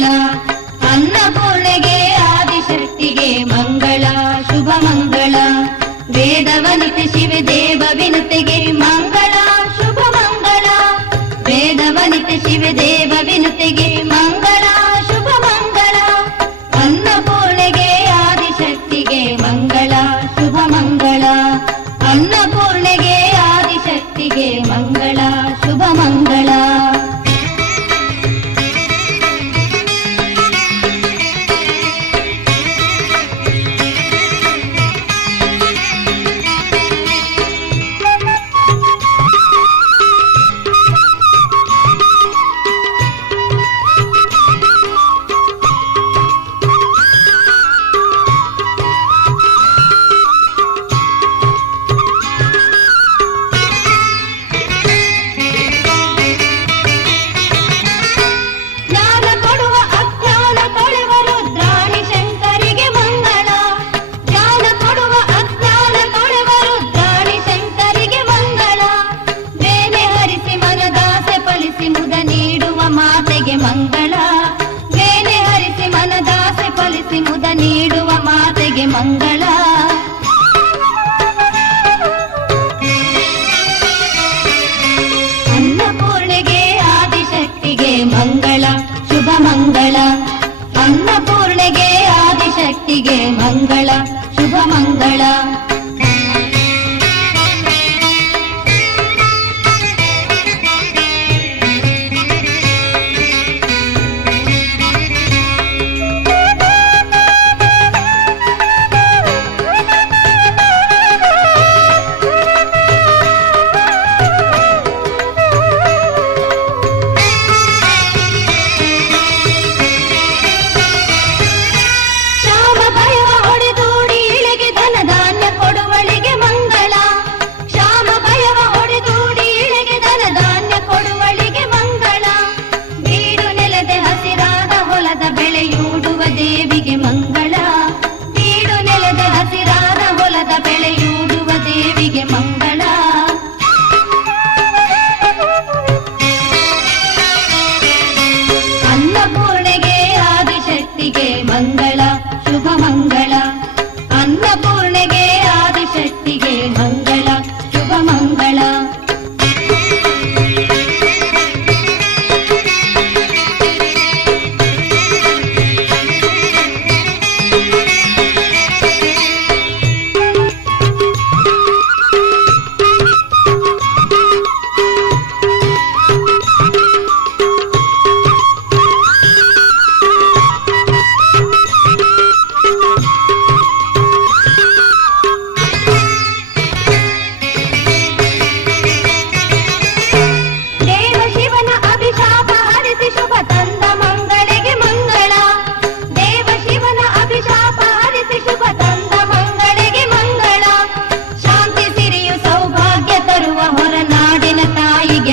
ಮಂಗಳ. ಅನ್ನಪೂರ್ಣೆಗೆ ಆದಿಶಕ್ತಿಗೆ ಮಂಗಳ ಶುಭ ಮಂಗಳ. ವೇದವನಿತೆ ಶಿವೆ ದೇವ ವಿನುತೆಗೆ ಮಂಗಳ ಶುಭ ಮಂಗಳ. ವೇದವನಿತೆ ಶಿವೆ ದೇವ ವಿನುತೆಗೆ ಮಂಗಳ ಶುಭ ಮಂಗಳ. ಅನ್ನಪೂರ್ಣೆಗೆ ಆದಿಶಕ್ತಿಗೆ ಮಂಗಳ ಶುಭ ಮಂಗಳ. ಅನ್ನಪೂರ್ಣೆಗೆ ಆದಿಶಕ್ತಿಗೆ ಮಂಗಳ ಶುಭ ಮಂಗಳ. ಮಂಗಳ. ಬೇನೆ ಹರಿಸಿ ಮನದಾಸೆ ಫಲಿಸಿ ಮುದ ನೀಡುವ ಮಾತೆಗೆ ಮಂಗಳ. ಅನ್ನಪೂರ್ಣೆಗೆ ಆದಿಶಕ್ತಿಗೆ ಮಂಗಳ ಶುಭ ಮಂಗಳ. ಅನ್ನಪೂರ್ಣೆಗೆ ಆದಿಶಕ್ತಿಗೆ ಮಂಗಳ ಶುಭ ಮಂಗಳ. ದೇವಿಗೆ ಮಂಗಳ. ಬೀಡು ನೆಲದ ಹಸಿರಾದ ಹೊಲದ ಬೆಳೆಯೂಡುವ ದೇವಿಗೆ ಮಂಗಳ. ಅನ್ನಪೂರ್ಣೆಗೆ ಆದಿಶಕ್ತಿಗೆ ಮಂಗಳ ಶುಭ ಮಂಗಳ. ಅನ್ನಪೂರ್ಣೆಗೆ ಆದಿಶಕ್ತಿಗೆ ಮಂಗಳ ಶುಭ ಮಂಗಳ.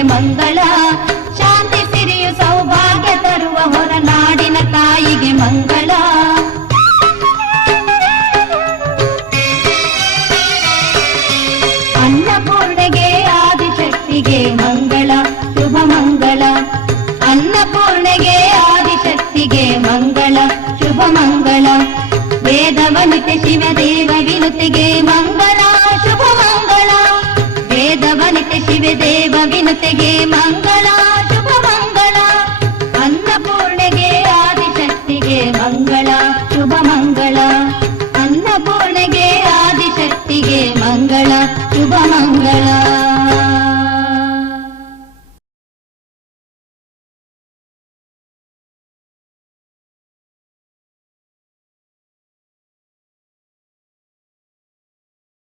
ಮಂಗಳ. ಶಾಂತಿ ಸಿರಿಯು ಸೌಭಾಗ್ಯ ತರುವ ಹೊರನಾಡಿನ ತಾಯಿಗೆ ಮಂಗಳ. ಅನ್ನಪೂರ್ಣೆಗೆ ಆದಿಶಕ್ತಿಗೆ ಮಂಗಳ ಶುಭ ಮಂಗಳ. ಅನ್ನಪೂರ್ಣೆಗೆ ಆದಿಶಕ್ತಿಗೆ ಮಂಗಳ ಶುಭ ಮಂಗಳ. ವೇದವನಿತೆ ಶಿವ ದೇವ ವಿನುತೆಗೆ ಮಂಗಳ ಶುಭ ಮಂಗಳ. ವೇದವನಿತೆ ಶಿವೆ ದೇವ ವಿನುತೆಗೆ ಮಂಗಳ ಶುಭ ಮಂಗಳ. ಅನ್ನಪೂರ್ಣೆಗೆ ಆದಿಶಕ್ತಿಗೆ ಮಂಗಳ ಶುಭ ಮಂಗಳ. ಅನ್ನಪೂರ್ಣೆಗೆ ಆದಿಶಕ್ತಿಗೆ ಮಂಗಳ ಶುಭ ಮಂಗಳ.